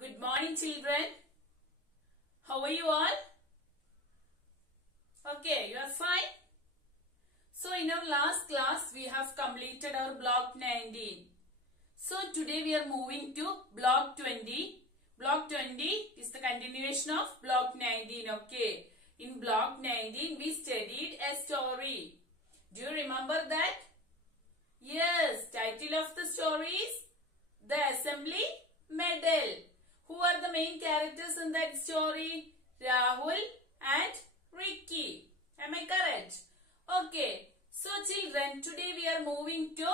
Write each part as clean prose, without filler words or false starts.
Good morning, children. How are you all? Okay, you are fine. So in our last class, we have completed our block 19. So today we are moving to block 20. Block 20 is the continuation of block 19. Okay. In block 19, we studied a story. Do you remember that? Yes, title of the story is The Assembly Medal. Who are the main characters in that story? Rahul and Ricky. Am I correct? Okay. So children, today we are moving to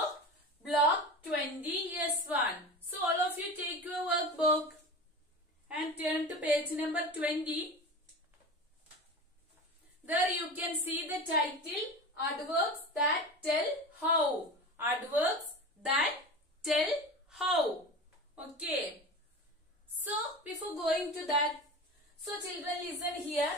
block 20 S1. So all of you take your workbook and turn to page number 20. There you can see the title, Adverbs that tell how. Adverbs that tell how. Okay. So before going to that, so children listen here.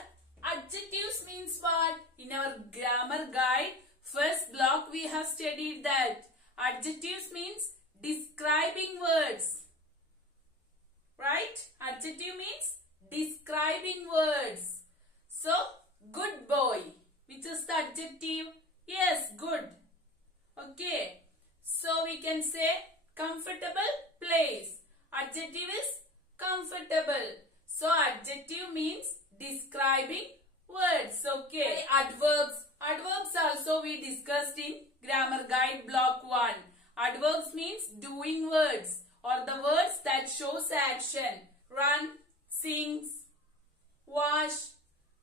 Adjectives means what? In our grammar guide, first block we have studied that. Adjectives means describing words. Right? Adjective means describing words. So, good boy. Which is the adjective? Yes, good. Okay. So, we can say comfortable place. Adjective is comfortable. So, adjective means describing words. Okay. Adverbs. Adverbs also we discussed in grammar guide block 1. Adverbs means doing words or the words that shows action. Run, sings, wash.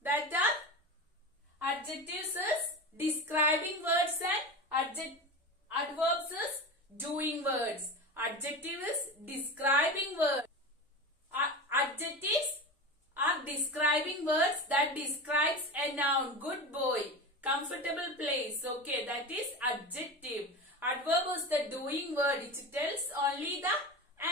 That are adjectives is describing words and adverbs is doing words. Adjective is describing words. Adjectives are describing words that describes a noun. Good boy. Comfortable place. Okay, that is adjective. Adverb is the doing word. It tells only the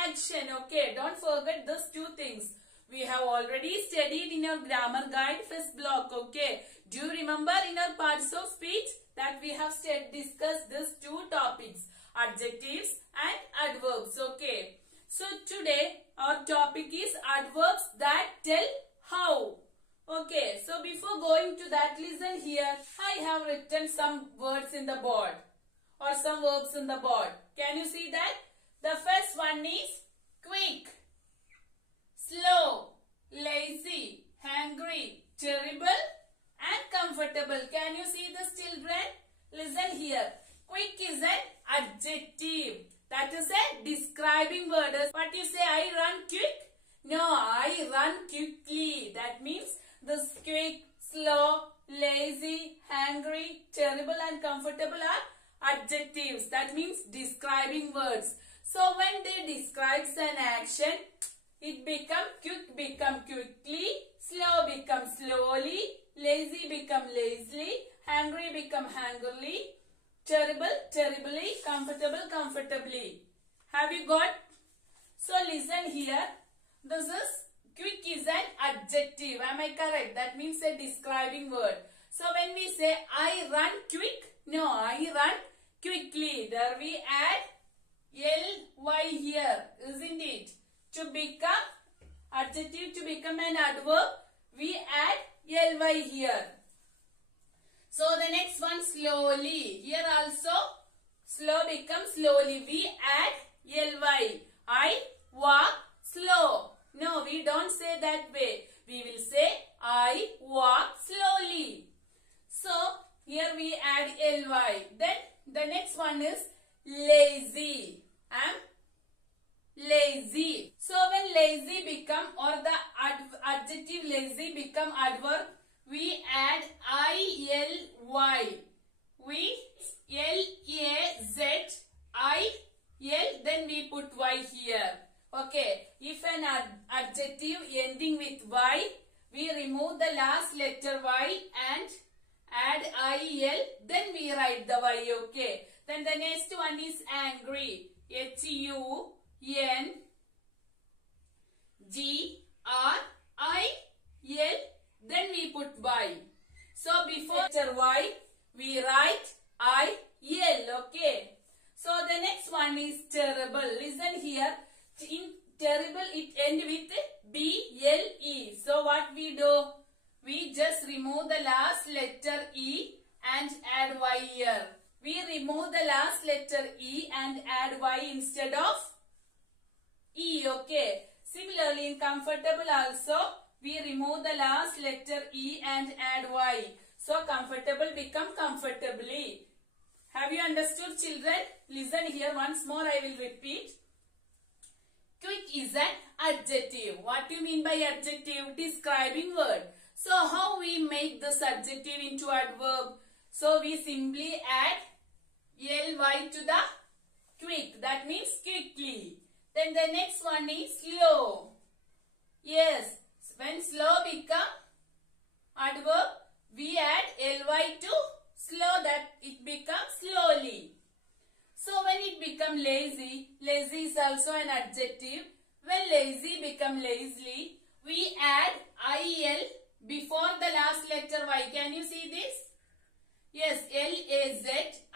action. Okay, don't forget these two things. We have already studied in our grammar guide first block. Okay, do you remember in our parts of speech that we have discussed these two topics, adjectives and adverbs. Okay, so today our topic is adverbs that tell how. Okay, so before going to that, listen here. I have written some words in the board or some verbs in the board. Can you see that? The first one is quick, slow, lazy, hungry, terrible and comfortable. Can you see this, children? Listen here. Quick is an adjective. That is a describing word. What you say? I run quick? No, I run quickly. That means this quick, slow, lazy, hungry, terrible and comfortable are adjectives. That means describing words. So when they describes an action, it become quick become quickly, slow become slowly, lazy become lazily, hungry become hungrily, terrible terribly, comfortable comfortably. Have you got? So listen here. This is quick is an adjective. Am I correct? That means a describing word. So when we say I run quick, no, I run quickly. There we add ly here, isn't it? To become adjective, to become an adverb, we add ly here. So the next one, slowly. Here also slow becomes slowly. We add ly. I walk slow. No, we don't say that way. We will say I walk slowly. So here we add ly. Then the next one is lazy. I'm lazy. So when lazy become or the adjective lazy become adverb, we add ily. We lazil, then we put y here. Okay, if an adjective ending with y, we remove the last letter y and add il, then we write the y. Okay, then the next one is angry. HUNGRI. Then we put y. So before letter y, we write IL. Okay. So the next one is terrible. Listen here. In terrible, it end with B-L-E. So what we do? We just remove the last letter E and add Y here. We remove the last letter E and add Y instead of E, okay. Similarly, in comfortable also, we remove the last letter E and add Y. So, comfortable become comfortably. Have you understood, children? Listen here once more, I will repeat. Quick is an adjective. What do you mean by adjective? Describing word. So, how we make this adjective into adverb? So, we simply add ly to the quick. That means quickly. Then the next one is slow. Yes, when slow become adverb, we add ly to slow, that it becomes slowly. So when it become lazy, lazy is also an adjective. When lazy become lazily, we add il before the last letter y. Can you see this? Yes, L-A-Z,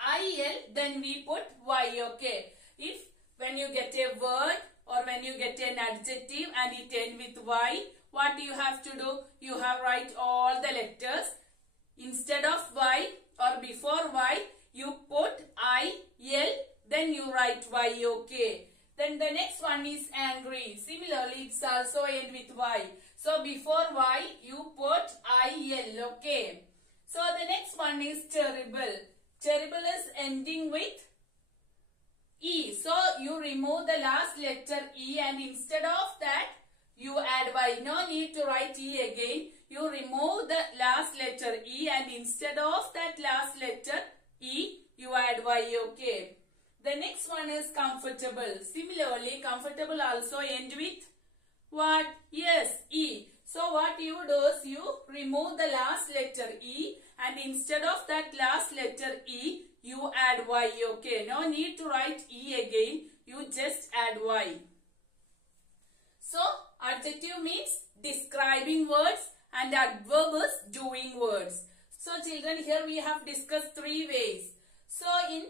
I-L, then we put Y, okay. If when you get a word or when you get an adjective and it ends with Y, what do you have to do? You have write all the letters. Instead of Y or before Y, you put I-L, then you write Y, okay. Then the next one is angry. Similarly, it's also end with Y. So before Y, you put I-L, okay. So the next one is terrible. Terrible is ending with E. So you remove the last letter E and instead of that you add Y. No need to write E again. You remove the last letter E and instead of that last letter E you add Y, okay. The next one is comfortable. Similarly, comfortable also end with what? Yes, E. So what you do is you remove the last letter E and instead of that last letter E, you add Y, okay. No need to write E again. You just add Y. So adjective means describing words and adverb is doing words. So children, here we have discussed three ways. So in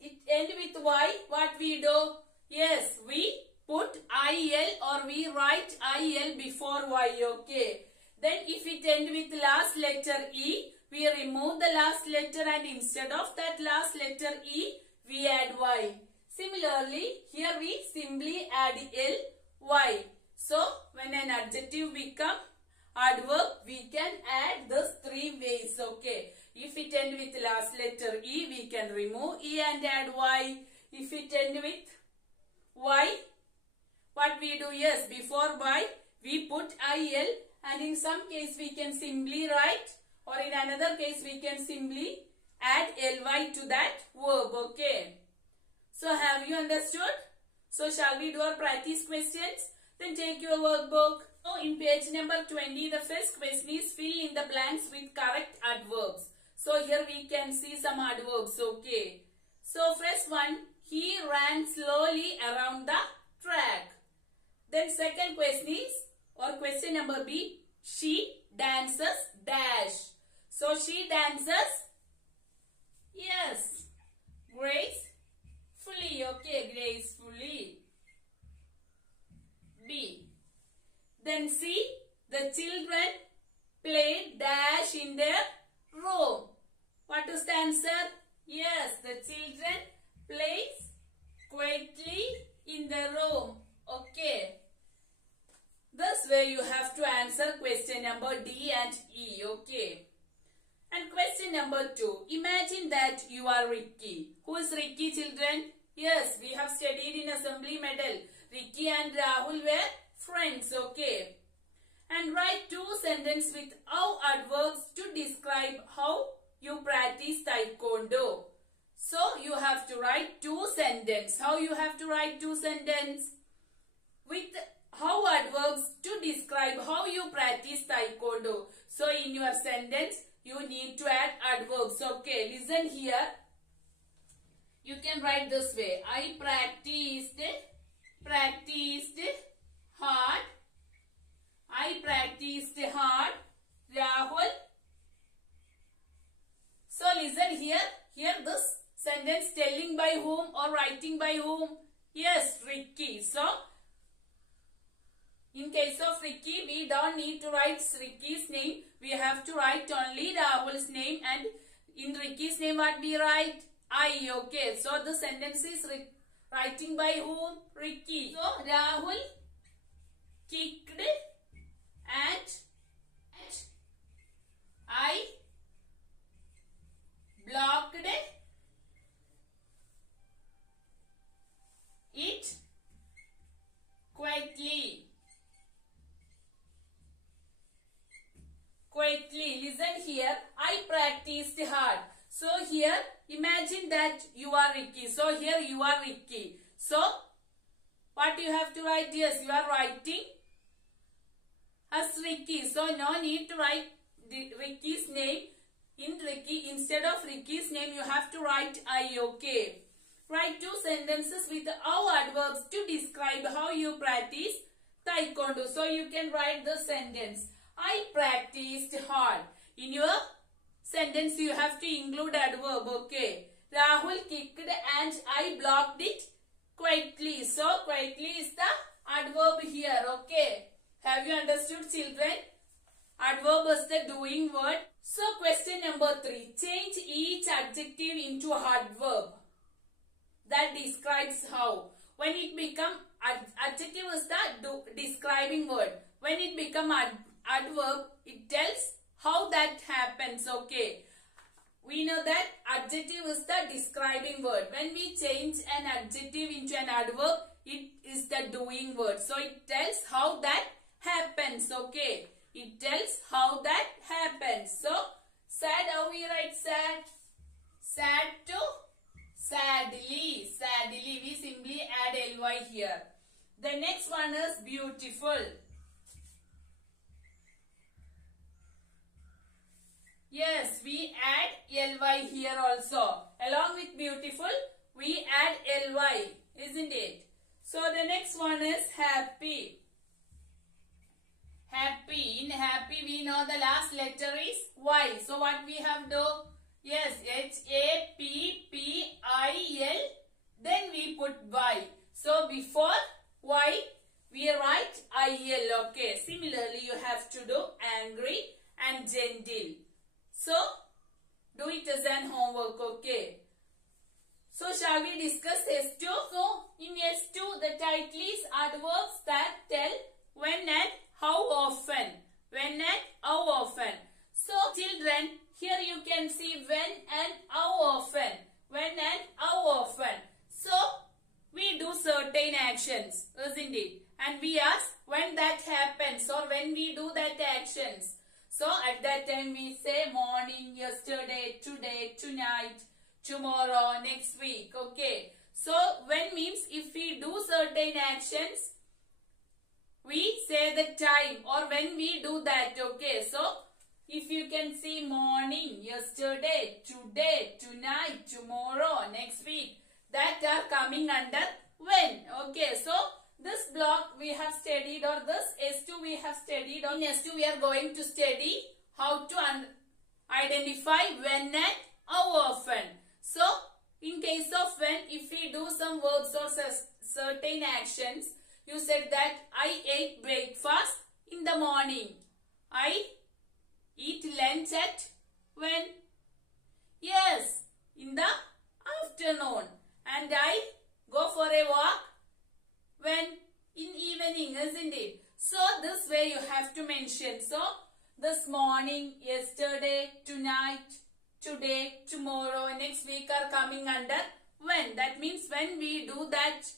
it end with Y, what we do? Yes, we put IL or we write IL before Y, okay. Then if it end with last letter E, we remove the last letter and instead of that last letter E, we add Y. Similarly, here we simply add L, Y. So, when an adjective become adverb, we can add these three ways, okay. If it end with last letter E, we can remove E and add Y. If it end with Y, what we do? Yes, before Y, we put IL and in some case we can simply write or in another case we can simply add ly to that verb, okay. So have you understood? So shall we do our practice questions? Then take your workbook. So in page number 20, the first question is fill in the blanks with correct adverbs. So here we can see some adverbs, okay. So first one, he ran slowly around the track. Then second question is, or question number B, she dances dash. So she dances, yes, gracefully, okay, gracefully. B. Then C, the children play dash in their room. What is the answer? Yes, the children plays quietly in the room, okay. This way you have to answer question number D and E, okay. And question number 2. Imagine that you are Ricky. Who is Ricky, children? Yes, we have studied in assembly medal. Ricky and Rahul were friends, okay. And write 2 sentences with how adverbs to describe how you practice taekwondo. So you have to write 2 sentences. How you have to write 2 sentences? With how adverbs to describe how you practice taekwondo. So in your sentence, you need to add adverbs. Okay, listen here. You can write this way. I practiced hard. I practiced hard. Rahul. So listen here. Here this sentence telling by whom or writing by whom? Yes, Ricky. So In case of Ricky, we don't need to write Ricky's name. We have to write only Rahul's name, and in Ricky's name what we write? I. Okay. So the sentence is writing by whom? Ricky. So Rahul kicked and I blocked it quietly. Listen here. I practiced hard. So here, imagine that you are Ricky. So here you are Ricky. So, what you have to write? Yes, you are writing as Ricky. So, no need to write Ricky's name in Ricky. Instead of Ricky's name, you have to write I. Okay. Write 2 sentences with our adverbs to describe how you practice taekwondo. So, you can write the sentence. I practiced hard. In your sentence, you have to include adverb. Okay. Rahul kicked and I blocked it quietly. So, quietly is the adverb here. Okay. Have you understood, children? Adverb is the doing word. So, question number 3. Change each adjective into adverb that describes how. When it become adjective is the describing word. When it become adverb, it tells how that happens. Okay. We know that adjective is the describing word. When we change an adjective into an adverb, it is the doing word. So it tells how that happens. Okay. It tells how that happens. So sad, how we write sad? Sad to sadly. Sadly. We simply add ly here. The next one is beautiful. Yes, we add ly here also. Along with beautiful, we add ly, isn't it? So the next one is happy. Happy. In happy, we know the last letter is Y. So what we have to do? Yes, H-A-P-P-I-L. Then we put Y. So before Y, we write I-L. Okay. Similarly, you have to do angry and gentle. So, do it as an homework, okay? So, shall we discuss S2? So, in S2, the title is adverbs that tell when and how often. When and how often. So, children, here you can see when and how often. When and how often. So, we do certain actions, isn't it? And we ask when that happens or when we do that actions. So, at that time we say morning, yesterday, today, tonight, tomorrow, next week. Okay. So, when means if we do certain actions, we say the time or when we do that. Okay. So, if you can see morning, yesterday, today, tonight, tomorrow, next week, that are coming under when. Okay. So, this block we have studied or this S2 we have studied. In S2 we are going to study how to identify when and how often. So, in case of when, if we do some verbs or certain actions, you said that I ate breakfast in the morning. I eat lunch at when? Yes, in the afternoon. And I go for a walk when? In evening, isn't it? So, this way you have to mention. So, this morning, yesterday, tonight, today, tomorrow, next week are coming under when. That means when we do that.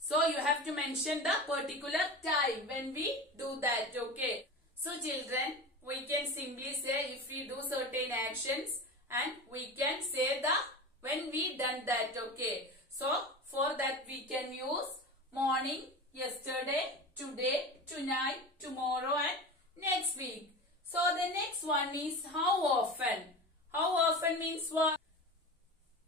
So, you have to mention the particular time when we do that. Okay. So, children, we can simply say if we do certain actions and we can say the when we done that. Okay. So, for that we can use morning, yesterday, today, tonight, tomorrow and next week. So the next one is how often. How often means what?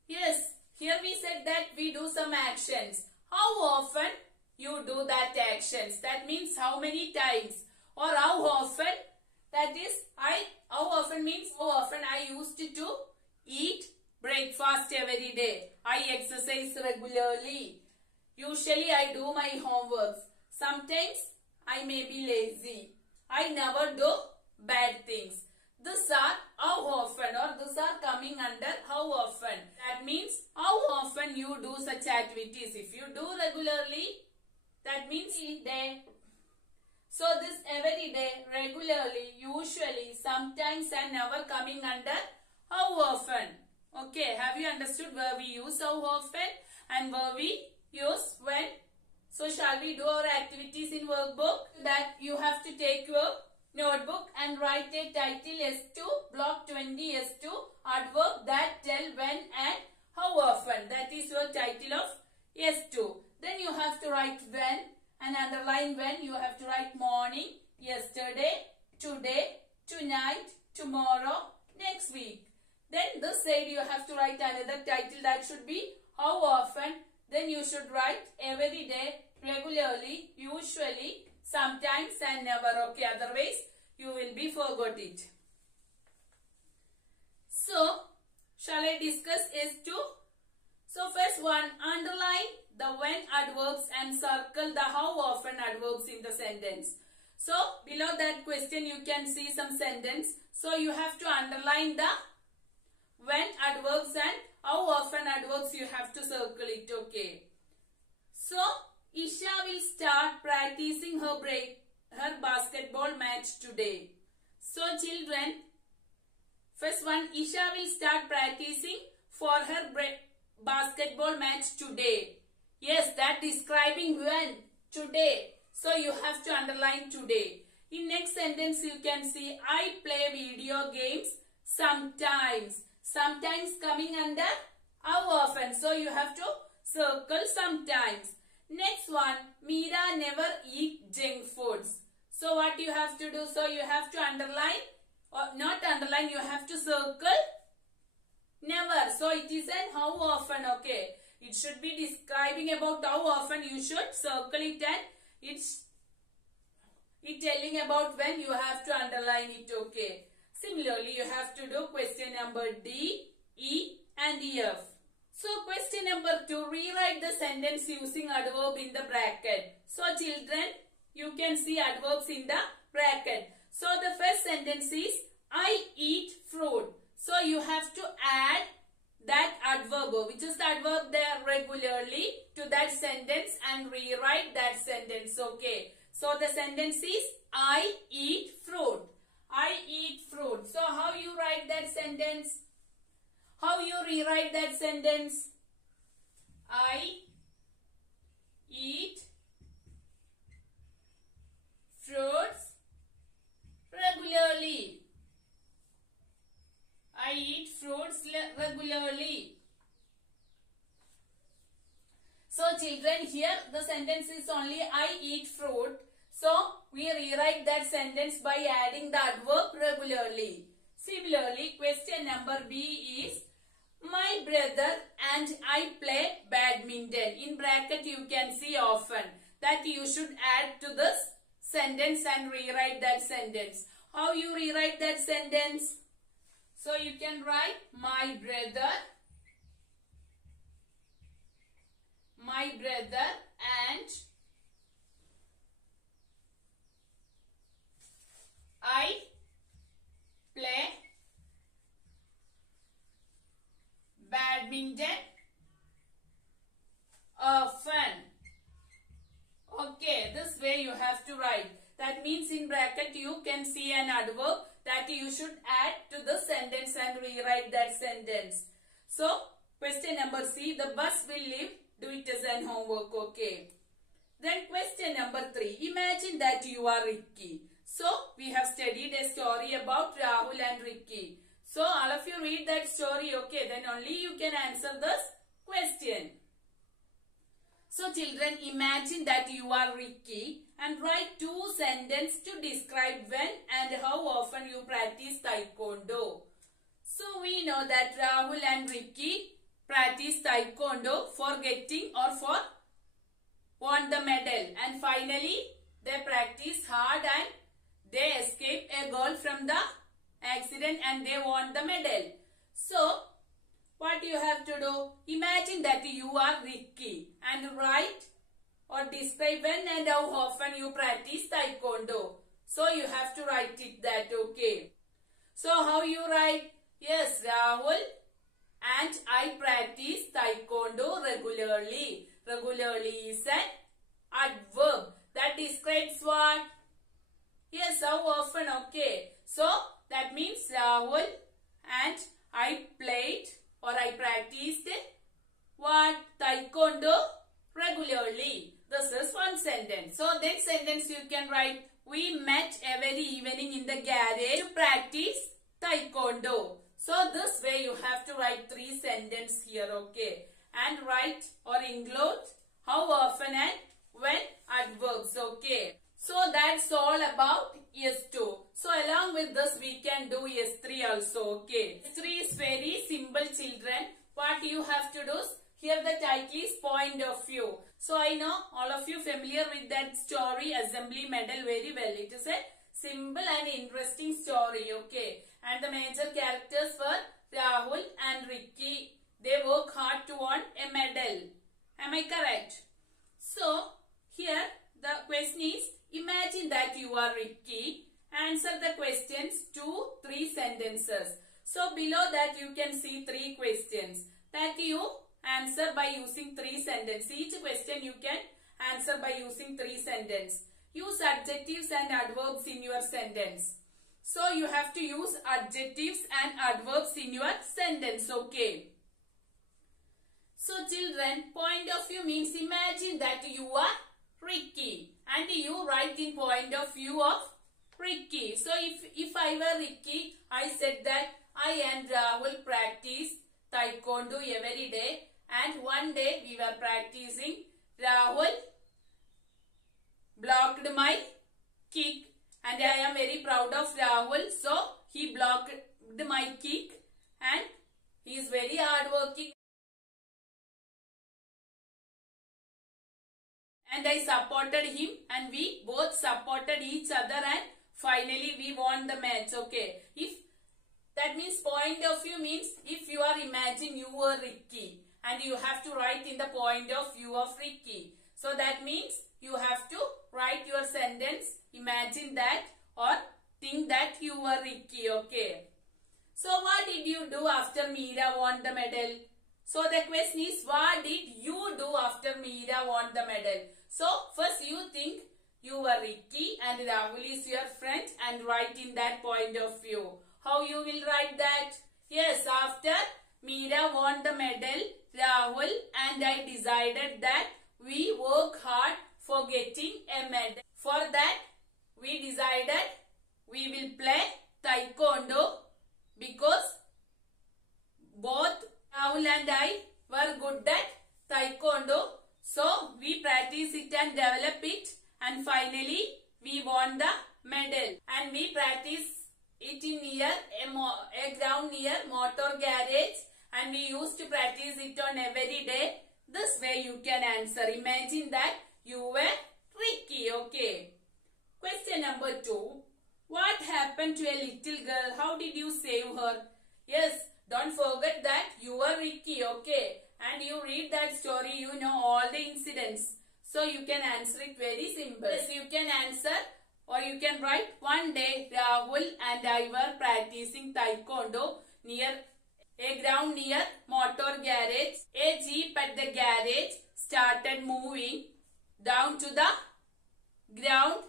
Yes, here we said that we do some actions. How often you do that actions? That means how many times or how often. That is how often means how often I used to eat breakfast every day. I exercise regularly. Usually I do my homeworks. Sometimes I may be lazy. I never do bad things. These are how often, or these are coming under how often. That means how often you do such activities. If you do regularly, that means day. So this every day, regularly, usually, sometimes and never coming under how often. Okay, have you understood where we use how often and where we use when? So shall we do our activities in workbook? That you have to take your notebook and write a title S2, block 20 S2, adverb that tell when and how often. That is your title of S2. Then you have to write when and underline when. You have to write morning, yesterday, today, tonight, tomorrow, next week. Then this side you have to write another title that should be how often. Then you should write every day, regularly, usually, sometimes and never. Okay, otherwise you will be forgot it. So, shall I discuss S2? So first one, underline the when adverbs and circle the how often adverbs in the sentence. So below that question you can see some sentence. So you have to underline the when adverbs and how often adverbs, you have to circle it. Okay. So Isha will start practicing her basketball match today. So children, first one, Isha will start practicing for her basketball match today. Yes, that describing when, today. So you have to underline today. In next sentence you can see I play video games sometimes. Sometimes coming under how often. So you have to circle sometimes. Next one, Meera never eat junk foods. So what you have to do? So you have to underline, or not underline, you have to circle never. So it is an how often. Okay. It should be describing about how often. You should circle it, and it's telling about when. You have to underline it. Okay. Similarly, you have to do question number D, E and F. So question number 2, rewrite the sentence using adverb in the bracket. So children, you can see adverbs in the bracket. So the first sentence is I eat fruit. So you have to add that adverb, which is the adverb there, regularly, to that sentence and rewrite that sentence. Okay. So the sentence is I eat fruit. I eat fruit. So how you write that sentence? How you rewrite that sentence? I eat fruits regularly. I eat fruits regularly. So children, here the sentence is only I eat fruit. So we rewrite that sentence by adding the adverb regularly. Similarly, question number B is my brother and I play badminton. In bracket you can see often. That you should add to this sentence and rewrite that sentence. How you rewrite that sentence? So you can write my brother and I play badminton often. Okay, this way you have to write. That means in bracket you can see an adverb that you should add to the sentence and rewrite that sentence. So, question number C, the bus will leave. Do it as an homework. Okay. Then question number 3, imagine that you are Ricky. So, we have studied a story about Rahul and Ricky. So, all of you read that story. Okay, then only you can answer this question. So, children, imagine that you are Ricky and write 2 sentences to describe when and how often you practice Taekwondo. So, we know that Rahul and Ricky practice Taekwondo for getting or for won the medal. And finally, they practice hard and they escape a girl from the accident and they won the medal. So, what you have to do? Imagine that you are Ricky and write or describe when and how often you practice taekwondo. So you have to write it that, okay. So how you write? Yes, Rahul and I practice taekwondo regularly. Regularly is an adverb that describes what? Yes, how often, okay. So that means Rahul and I played or I practiced what? Taekwondo regularly. This is one sentence. So that sentence you can write, we met every evening in the garage to practice taekwondo. So this way you have to write 3 sentences here, okay. And write or include how often and when adverbs, okay. So that's all about S2. So along with this we can do S3 also, okay. S3 is very simple, children. What you have to do is, here the title is point of view. So I know all of you familiar with that story Assembly Medal very well. It is a simple and interesting story, okay. And the major characters were Rahul and Ricky. They work hard to win a medal. Am I correct? So here the question is, imagine that you are Ricky. Answer the questions 2-3 sentences. So below that you can see 3 questions that you answer by using 3 sentences. Each question you can answer by using 3 sentences. Use adjectives and adverbs in your sentence. So you have to use adjectives and adverbs in your sentence, okay. So children, point of view means imagine that you are Ricky and you write in point of view of Ricky. So if I were Ricky, I said that I and Rahul practice taekwondo every day, and one day we were practicing. Rahul blocked my kick and I am very proud of Rahul. So he blocked my kick and he is very hardworking. And I supported him and we both supported each other and finally we won the match, okay. If that means point of view means if you are imagine you were Ricky and you have to write in the point of view of Ricky. So that means you have to write your sentence, imagine that or think that you were Ricky, okay. So what did you do after Meera won the medal? So the question is, what did you do after Meera won the medal? So first you think you were Ricky and Rahul is your friend and write in that point of view. How you will write that? Yes, after Meera won the medal, Rahul and I decided that we work hard for getting a medal. For that, we decided we will play taekwondo because both Rahul and I were good at taekwondo. So we practice it and develop it and finally we won the medal. And we practice it in near a ground near motor garage and we used to practice it on every day. This way you can answer. Imagine that you were Ricky, okay. Question number 2. What happened to a little girl? How did you save her? Yes, don't forget that you were Ricky, okay. And you read that story, you know all the incidents. So you can answer it very simple. Yes, you can answer or you can write, one day Rahul and I were practicing taekwondo near a ground near motor garage. A jeep at the garage started moving down to the ground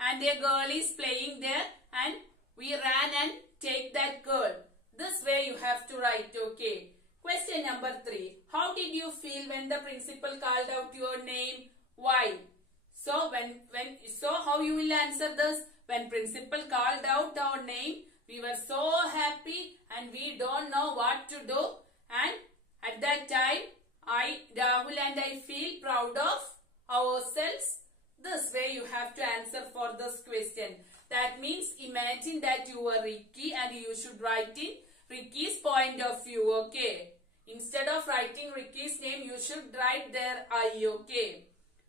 and a girl is playing there and we ran and take that girl. This way you have to write, okay. Question number 3. How did you feel when the principal called out your name? Why? So how you will answer this? When principal called out our name, we were so happy and we don't know what to do. And at that time, Rahul and I feel proud of ourselves. This way you have to answer for this question. That means imagine that you were Ricky and you should write in Ricky's point of view, okay. Instead of writing Ricky's name, you should write their I, okay.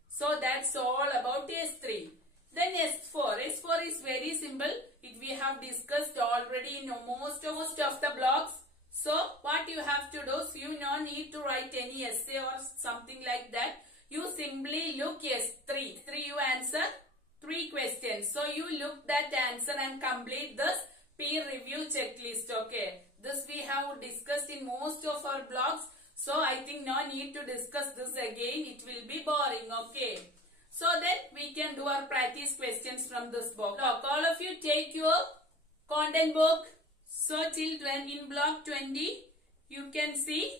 So that's all about S3. Then S4. S4 is very simple. We have discussed already in most of the blocks. So what you have to do is you don't need to write any essay or something like that. You simply look, yes, 3. 3 you answer 3 questions. So you look that answer and complete this peer review checklist. Okay. This we have discussed in most of our blogs. So I think no need to discuss this again. It will be boring. Okay. So then we can do our practice questions from this book. Look, all of you take your content book. So children, in block 20, you can see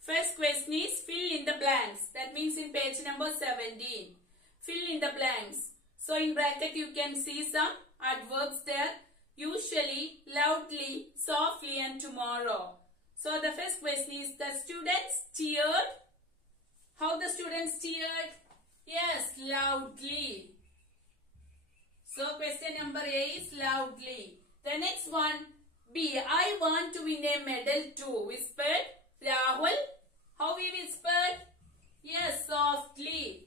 first question is fill in the blanks. That means in page number 17. Fill in the blanks. So in bracket you can see some adverbs there. Usually, loudly, softly and tomorrow. So the first question is the students cheered. How the students cheered? Yes, loudly. So question number A is loudly. The next one, B. I want to win a medal too. Whispered Rahul. How we whispered? Yes, softly.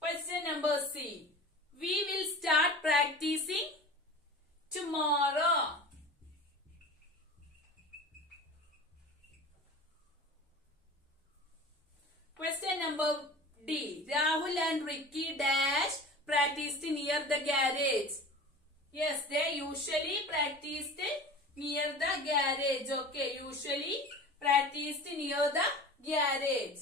Question number C. We will start practicing tomorrow. Question number D. Rahul and Ricky dash practiced near the garage. Yes, they usually practiced near the garage. Okay, usually practiced near the garage.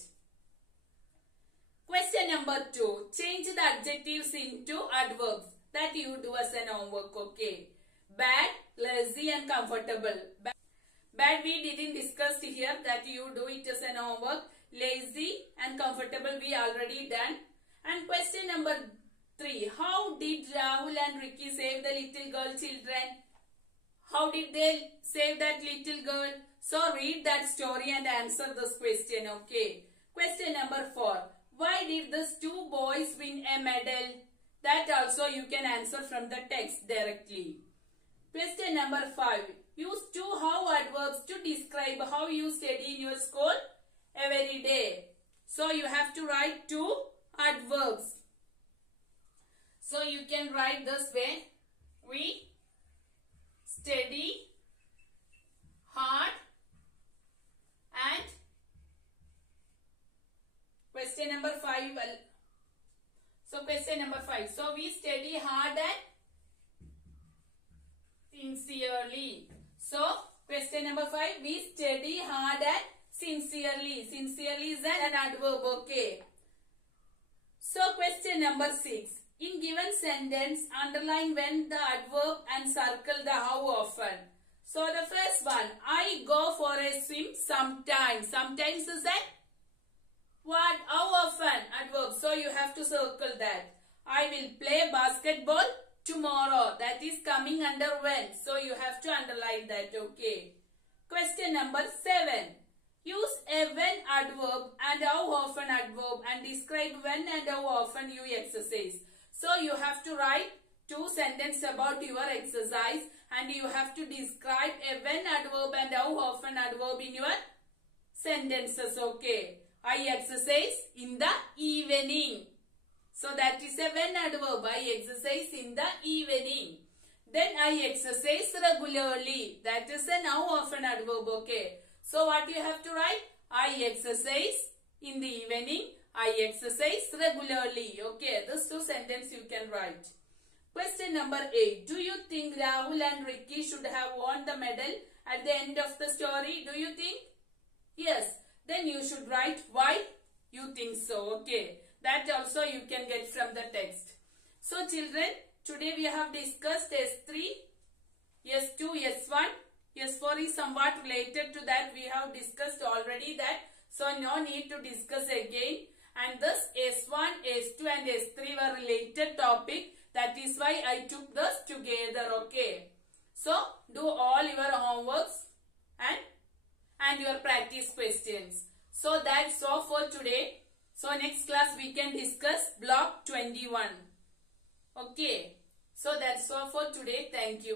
Question number 2. Change the adjectives into adverbs. That you do as an homework. Okay. Bad, lazy and comfortable. Bad we didn't discuss here. That you do it as an homework. Lazy and comfortable we already done. And question number 3. How did Rahul and Ricky save the little girl, children? How did they save that little girl? So read that story and answer this question. Okay. Question number 4. Why did these 2 boys win a medal? That also you can answer from the text directly. Question number 5. Use 2 how adverbs to describe how you study in your school every day. So you have to write 2 adverbs. So you can write this way. We study hard and question number 5. So question number 5. So we study hard and sincerely. So question number 5. We study hard and sincerely. Sincerely is an adverb. Okay. So question number 6. In given sentence, underline when the adverb and circle the how often. So the first one. I go for a swim sometimes. Sometimes is that what? How often? Adverb. So you have to circle that. I will play basketball tomorrow. That is coming under when. So you have to underline that. Okay. Question number 7. Use a when adverb and how often adverb and describe when and how often you exercise. So you have to write 2 sentences about your exercise and you have to describe a when adverb and how often adverb in your sentences. Okay. I exercise in the evening. So that is a when adverb. I exercise in the evening. Then I exercise regularly. That is a how often adverb. Okay. So what you have to write? I exercise in the evening. I exercise regularly. Okay. These 2 sentences you can write. Question number 8. Do you think Rahul and Ricky should have won the medal at the end of the story? Do you think? Yes. Then you should write why you think so. Okay. That also you can get from the text. So children, today we have discussed S3, S2, S1. S4 is somewhat related to that. We have discussed already that. So no need to discuss again. And this S1, S2 and S3 were related topic. That is why I took this together. Okay. So do all your homeworks and your practice questions. So that's all for today. So next class we can discuss block 21. Okay. So that's all for today. Thank you.